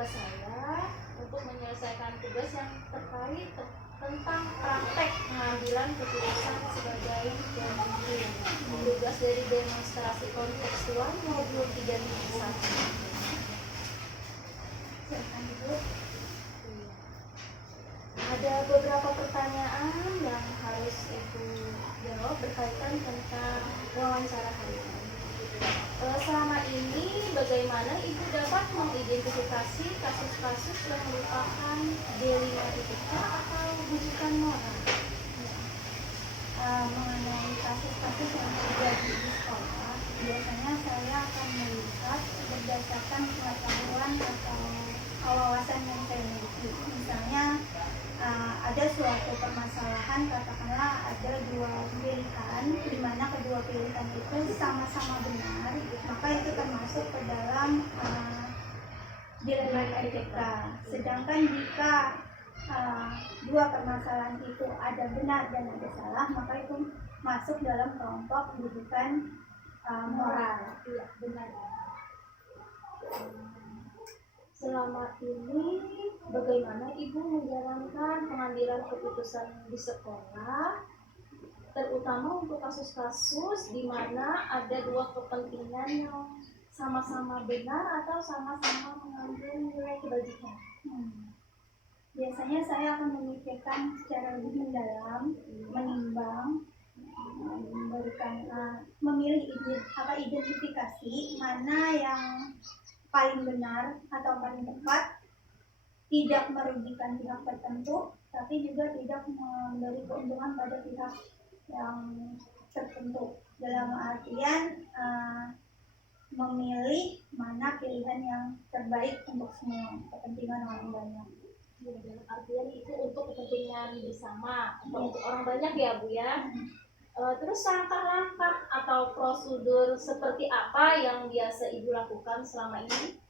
tugas saya untuk menyelesaikan tugas yang terkait tentang praktek pengambilan keputusan sebagai pemimpin. Tugas dari demonstrasi kontekstual modul 3.1. Ada beberapa pertanyaan yang harus Ibu jawab berkaitan tentang wawancara hari ini. Selama ini bagaimana Ibu dapat mengidentifikasi kasus-kasus yang merupakan dilematika atau bujukan moral? Mengenai kasus-kasus yang terjadi di sekolah, biasanya saya akan melihat berdasarkan pengetahuan atau wawasan yang saya miliki. Misalnya ada suatu permasalahan, katakanlah ada dua pilihan, di mana kedua pilihan itu sama-sama benar, maka itu termasuk ke dalam dilema etika. Sedangkan jika dua permasalahan itu ada benar dan ada salah, maka itu masuk dalam kelompok bujukan moral. Iya, benar. Selama ini bagaimana Ibu menjalankan pengambilan keputusan di sekolah, terutama untuk kasus-kasus di mana ada dua kepentingan yang sama-sama benar atau sama-sama mengambil nilai kebajikan? Biasanya saya akan memikirkan secara lebih mendalam, menimbang, memberikan memilih identifikasi mana yang paling benar atau paling tepat, tidak merugikan pihak tertentu, tapi juga tidak memberi keuntungan pada pihak yang tertentu. Dalam artian memilih mana pilihan yang terbaik untuk semua kepentingan orang banyak. Ya, dalam artian itu untuk kepentingan bersama atau untuk orang banyak ya Bu ya. Terus langkah-langkah atau prosedur seperti apa yang biasa Ibu lakukan selama ini?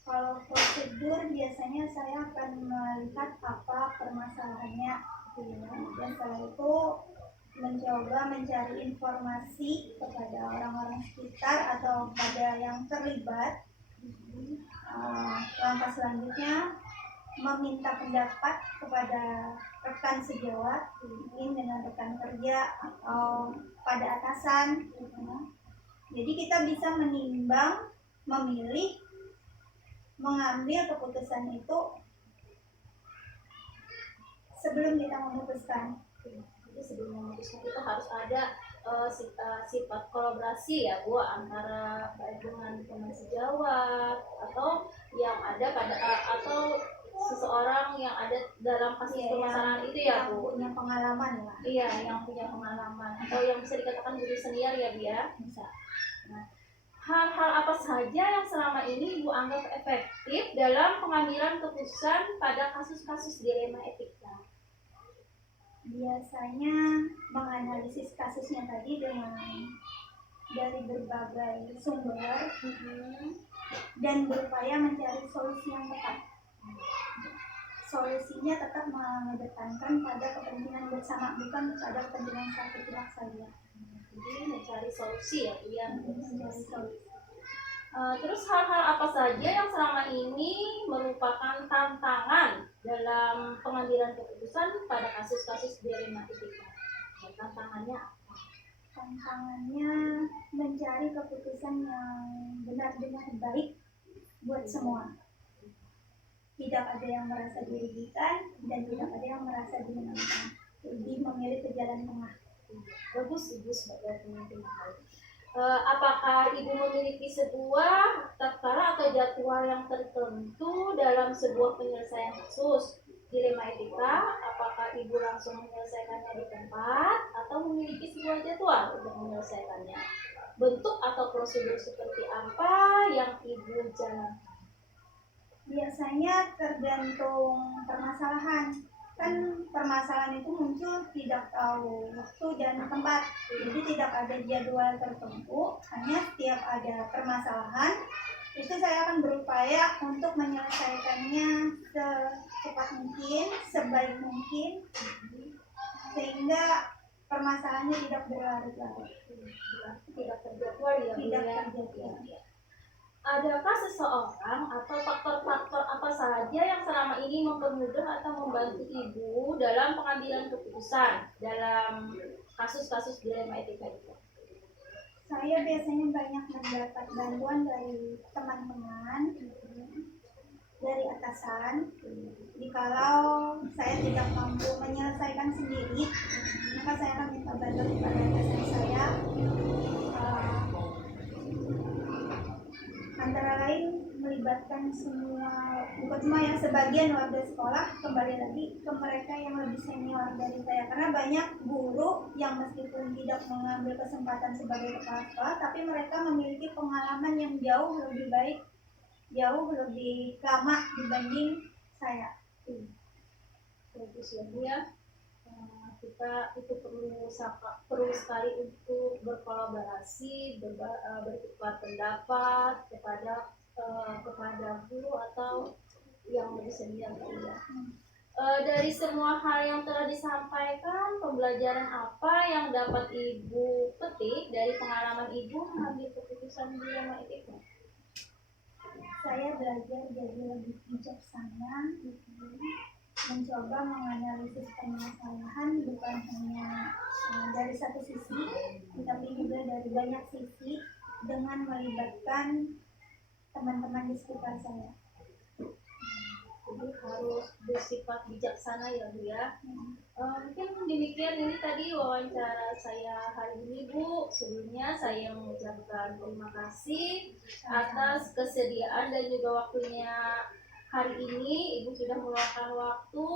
Kalau prosedur biasanya saya akan melihat apa permasalahannya, dan setelah itu mencoba mencari informasi kepada orang-orang sekitar atau pada yang terlibat. Langkah selanjutnya meminta pendapat kepada rekan sejawat, mungkin dengan rekan kerja atau pada atasan. Jadi kita bisa menimbang, memilih, mengambil keputusan itu sebelum kita memutuskan. Jadi sebelum memutuskan itu harus ada sifat kolaborasi ya Bu, antara baik dengan teman sejawat atau yang ada pada atau seseorang yang ada dalam kasus permasalahan itu ya Bu, punya pengalaman lah. Iya, yang punya pengalaman atau yang bisa dikatakan guru senior ya Bu ya. Bisa. Nah, hal-hal apa saja yang selama ini Ibu anggap efektif dalam pengambilan keputusan pada kasus-kasus dilema etika? Biasanya menganalisis kasusnya tadi dari berbagai sumber dan berupaya mencari solusi yang tepat. Solusinya tetap mengedepankan pada kepentingan bersama, bukan pada kepentingan satu pihak saja. Jadi mencari solusi ya Bu ya. Mencari solusi. Terus hal-hal apa saja yang selama ini merupakan tantangan dalam pengambilan keputusan pada kasus-kasus dilema etika? Tantangannya apa? Tantangannya mencari keputusan yang benar-benar baik buat semua. Tidak ada yang merasa dirugikan dan tidak ada yang merasa dimenangkan. Lebih memilih ke jalan tengah. Bagus Ibu sebagai pemimpin. Apakah Ibu memiliki sebuah tatkala atau jadwal yang tertentu dalam sebuah penyelesaian kasus dilema etika? Apakah Ibu langsung menyelesaikannya di tempat atau memiliki sebuah jadwal untuk menyelesaikannya? Bentuk atau prosedur seperti apa yang Ibu jalankan? Biasanya tergantung permasalahan. Kan permasalahan itu muncul tidak tahu waktu dan tempat. Jadi tidak ada jadwal tertentu. Hanya setiap ada permasalahan, itu saya akan berupaya untuk menyelesaikannya secepat mungkin, sebaik mungkin, sehingga permasalahannya tidak berlarut-larut. Tidak terjadwal ya Bu ya. Tidak terjadwal. adakah seseorang atau faktor-faktor apa saja yang selama ini mempermudah atau membantu Ibu dalam pengambilan keputusan dalam kasus-kasus dilema etika itu? Saya biasanya banyak mendapat bantuan dari teman-teman, dari atasan. Jikalau saya tidak mampu menyelesaikan sendiri, maka saya akan minta bantuan kepada atasan saya. Antara lain melibatkan semua, bukan cuma yang sebagian warga sekolah, kembali lagi ke mereka yang lebih senior dari saya, karena banyak guru yang meskipun tidak mengambil kesempatan sebagai kepala sekolah, tapi mereka memiliki pengalaman yang jauh lebih baik, jauh lebih lama dibanding saya. Bagus ya Bu ya. Kita itu perlu sekali untuk berkolaborasi, bertukar pendapat kepada guru atau yang lebih senior ya. Dari semua hal yang telah disampaikan, pembelajaran apa yang dapat Ibu petik dari pengalaman Ibu mengambil keputusan dilema etika? Saya belajar jadi lebih bijaksana, mencoba menganalisis permasalahan bukan hanya dari satu sisi, tetapi juga dari banyak sisi dengan melibatkan teman-teman di sekitar saya. Jadi harus bersifat bijaksana ya Bu ya. Mungkin demikian ini tadi wawancara saya hari ini Bu. Sebelumnya saya mengucapkan terima kasih atas kesediaan dan juga waktunya hari ini. Ibu sudah meluangkan waktu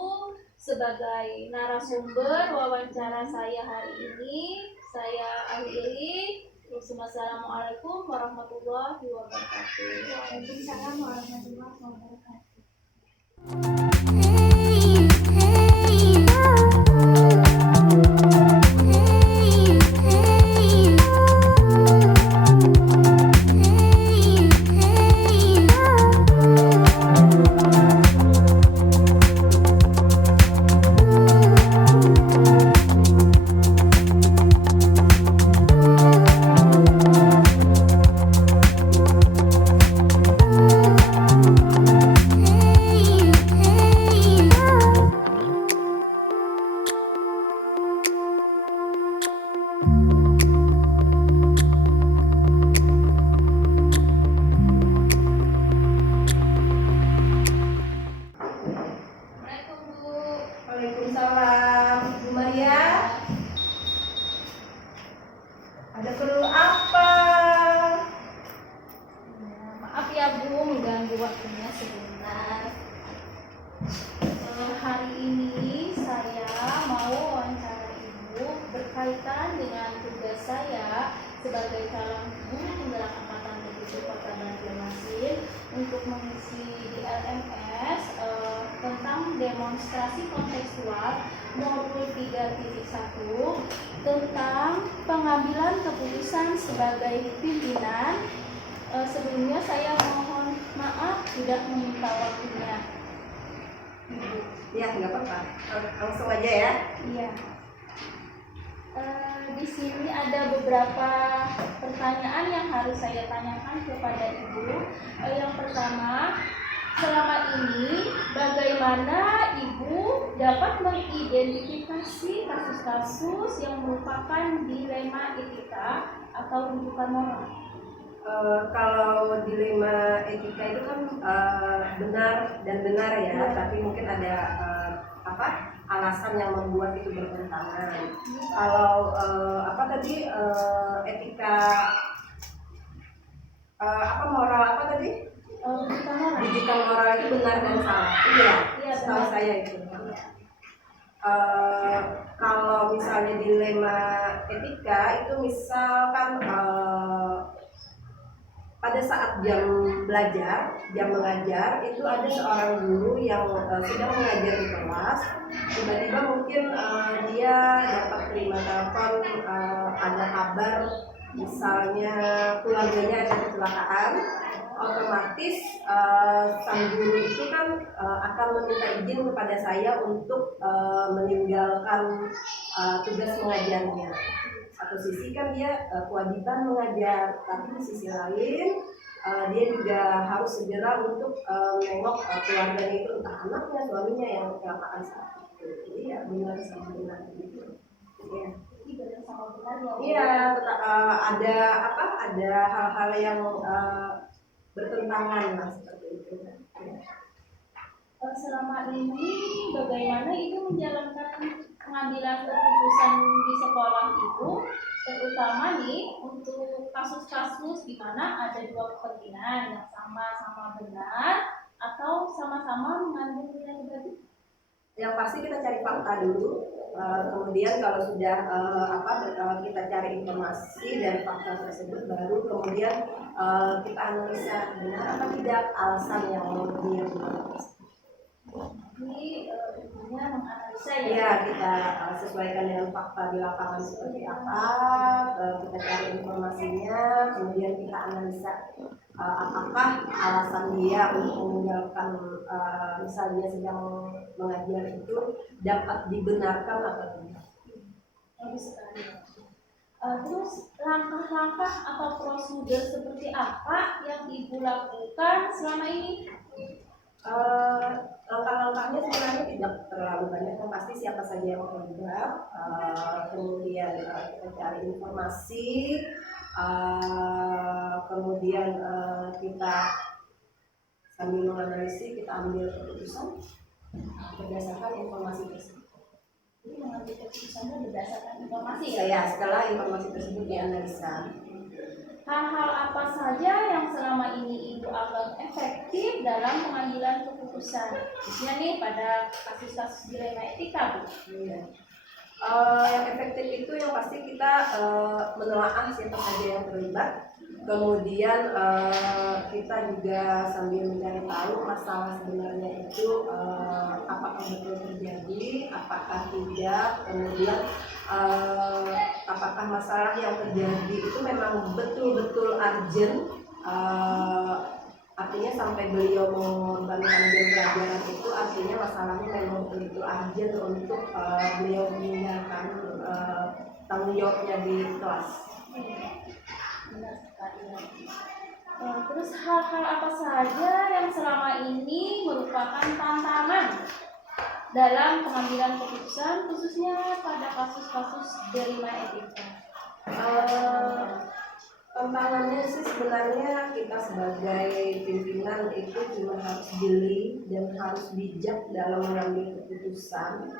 sebagai narasumber wawancara saya hari ini. Saya akhiri. Wassalamualaikum warahmatullahi wabarakatuh. Waalaikumsalam warahmatullahi wabarakatuh. Waalaikumsalam, Bu Maria. Ada perlu apa? Maaf ya Bu, mengganggu waktunya sebentar. Hari ini saya mau wawancara Ibu berkaitan dengan tugas saya sebagai calon guru penggerak angkatan 7 Kota Banjarmasin untuk mengisi di LMS tentang demonstrasi kontekstual modul 3.1 tentang pengambilan keputusan sebagai pimpinan. Sebelumnya saya mohon maaf tidak meminta waktunya. Ya, nggak apa-apa. Langsung aja ya. Iya. Di sini ada beberapa pertanyaan yang harus saya tanyakan kepada Ibu. Yang pertama, selama ini bagaimana Ibu dapat mengidentifikasi kasus-kasus yang merupakan dilema etika atau rujukan moral? Kalau dilema etika itu kan benar dan benar ya, tapi mungkin ada alasan yang membuat itu bertentangan. Kalau etika moral apa tadi? Rujukan moral itu benar dan salah. Iya, setahu saya itu. Kalau misalnya dilema etika itu misalkan pada saat jam belajar, jam mengajar itu ada seorang guru yang sedang mengajar di kelas. Tiba-tiba mungkin dia dapat terima telepon, ada kabar misalnya keluarganya ada kecelakaan. Otomatis sang guru itu kan akan meminta izin kepada saya untuk meninggalkan tugas mengajarnya. satu sisi kan dia kewajiban mengajar, tapi di sisi lain dia juga harus segera untuk menengok keluarganya itu, entah anaknya, suaminya yang kecelakaan saat itu. Jadi ya benar sama benar gitu. Iya. Iya, ada apa? Ada hal-hal yang bertentangan lah seperti itu. Ya. Selama ini bagaimana Ibu menjalankan pengambilan keputusan di sekolah Ibu, terutama nih untuk kasus-kasus di mana ada dua kepentingan yang sama-sama benar atau sama-sama mengandung nilai negatif? Yang pasti kita cari fakta dulu, kemudian kalau sudah kita cari informasi dari fakta tersebut, baru kemudian kita analisa benar apa tidak alasan yang dia buat. Ini tentunya menganalisa ya. Iya, kita sesuaikan dengan fakta di lapangan seperti apa, kita cari informasinya, kemudian kita analisa apakah alasan dia untuk meninggalkan misalnya sedang mengajar itu dapat dibenarkan atau tidak. Bagus sekali. Terus langkah-langkah atau prosedur seperti apa yang Ibu lakukan selama ini? Langkah-langkahnya sebenarnya tidak terlalu banyak, yang pasti siapa saja yang terlibat, kemudian kita cari informasi, kemudian kita sambil menganalisis, kita ambil keputusan berdasarkan informasi tersebut. Jadi mengambil keputusannya berdasarkan informasi ya? Saya setelah informasi tersebut dianalisa. Hal-hal apa saja yang selama ini Ibu anggap efektif dalam pengambilan keputusan? Khususnya nih pada kasus-kasus dilema etika, Bu. Iya. Yang efektif itu yang pasti kita menelaah siapa saja yang terlibat, kemudian kita juga sambil mencari tahu masalah sebenarnya itu apakah betul terjadi, apakah tidak, kemudian apakah masalah yang terjadi itu memang betul-betul urgent, artinya sampai beliau mengorbankan jam pelajaran itu artinya masalahnya memang betul-betul urgent untuk beliau meninggalkan tanggung jawabnya di kelas. Benar sekali. Terus hal-hal apa saja yang selama ini merupakan tantangan dalam pengambilan keputusan khususnya pada kasus-kasus dilema etika? Tantangannya sih sebenarnya kita sebagai pimpinan itu cuma harus jeli dan harus bijak dalam mengambil keputusan.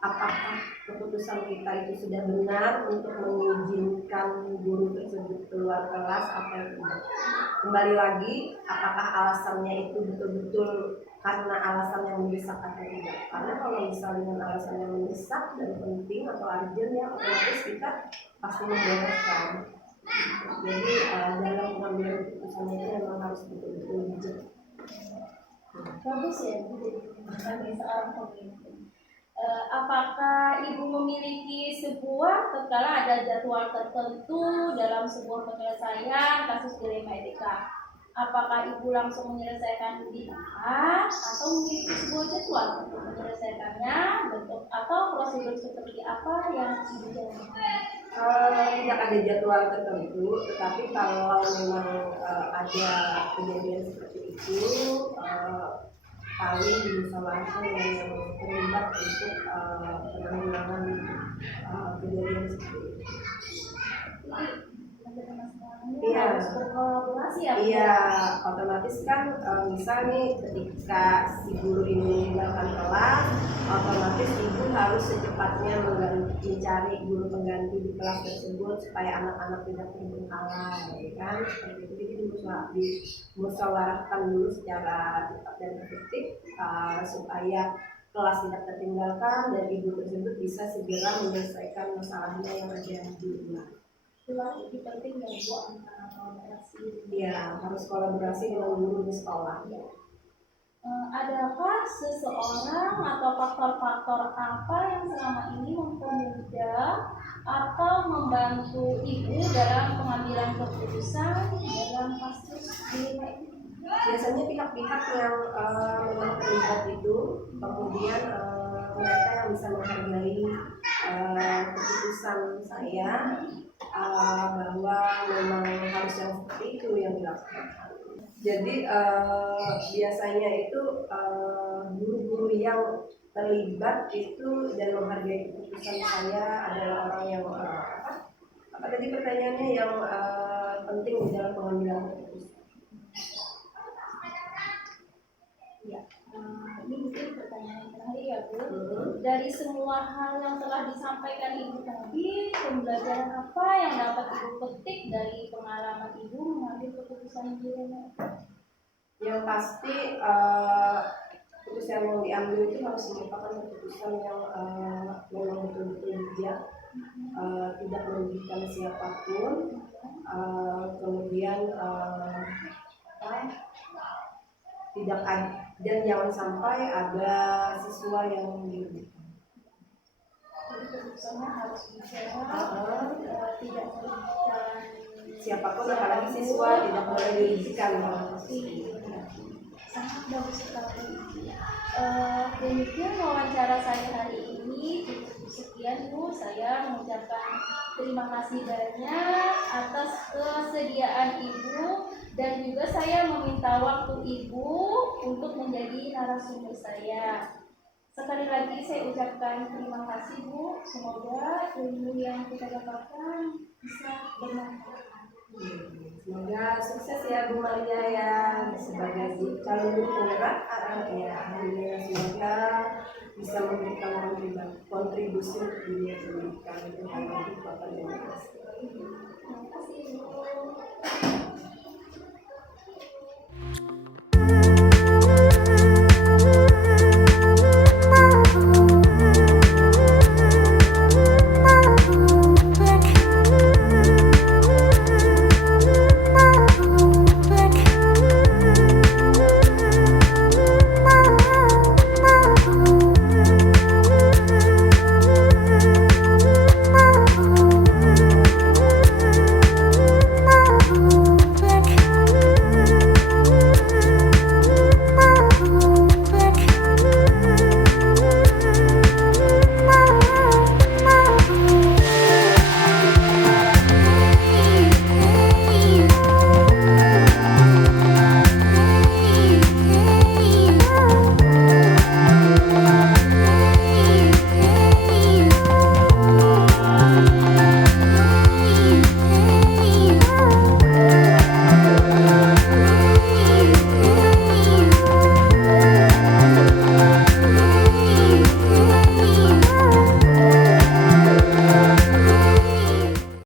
Apakah keputusan kita itu sudah benar untuk mengizinkan guru tersebut keluar kelas atau tidak? Kembali lagi, apakah alasannya itu betul-betul karena alasan yang mendesak atau tidak? Karena kalau misalnya dengan alasan yang mendesak dan penting atau urgent, ya otomatis kita pasti membolehkan. Jadi dalam pengambilan keputusan itu memang harus betul-betul bijak. Bagus ya, Bu, sebagai seorang pemimpin. Apakah Ibu memiliki sebuah tatkala ada jadwal tertentu dalam sebuah penyelesaian kasus dilema etika? Apakah Ibu langsung menyelesaikan di tempat atau memiliki sebuah jadwal untuk menyelesaikannya, bentuk atau prosedur seperti apa yang Ibu jalankan? Tidak ada jadwal tertentu, tetapi kalau memang ada kejadian seperti itu, paling dimusyawarahkan dengan yang terlibat untuk penanggulangan kejadian seperti itu. Iya, harus berkolaborasi ya. Iya, otomatis kan misal nih ketika si guru ini meninggalkan kelas, otomatis ibu harus secepatnya mencari guru pengganti di kelas tersebut supaya anak-anak tidak terbengkalai, ya kan? Seperti itu. Jadi dimusyawarahkan dulu secara cepat dan efektif supaya kelas tidak tertinggalkan dan ibu tersebut bisa segera menyelesaikan masalahnya yang ada di rumah. Lebih penting ya Bu, antara kolaborasi. Iya, harus kolaborasi dengan guru di sekolah. Adakah seseorang atau faktor-faktor apa yang selama ini mempermudah atau membantu Ibu dalam pengambilan keputusan dalam kasus dilema ini? Biasanya pihak-pihak yang memang terlibat itu, kemudian mereka yang bisa menghargai keputusan saya bahwa memang harus yang seperti itu yang dilakukan. Jadi biasanya itu guru-guru yang terlibat itu dan menghargai keputusan saya adalah orang yang apa tadi pertanyaannya yang penting di dalam pengambilan keputusan. Ya, ini mungkin pertanyaan yang terakhir ya Bu. Dari semua hal yang telah disampaikan Ibu tadi, pembelajaran apa yang dapat Ibu petik dari pengalaman Ibu mengambil keputusan dirinya? Yang pasti keputusan yang diambil itu harus merupakan keputusan yang memang betul-betul bijak, tidak merugikan siapapun, kemudian tidak dan jangan sampai ada siswa yang dirugikan. Jadi keputusannya harus bicara, tidak merugikan Siapapun, apalagi siswa tidak boleh dirugikan. Sangat bagus sekali. Demikian wawancara saya hari ini. Cukup sekian Bu, saya mengucapkan terima kasih banyak atas kesediaan Ibu dan juga saya meminta waktu Ibu untuk menjadi narasumber saya. Sekali lagi saya ucapkan terima kasih Bu. Semoga ilmu yang kita dapatkan bisa bermanfaat. Semoga sukses ya Bu Maria ya sebagai calon guru penggerak ya. Semoga bisa memberikan kontribusi untuk dunia pendidikan itu hanya di Kota Denpasar. Terima kasih Bu.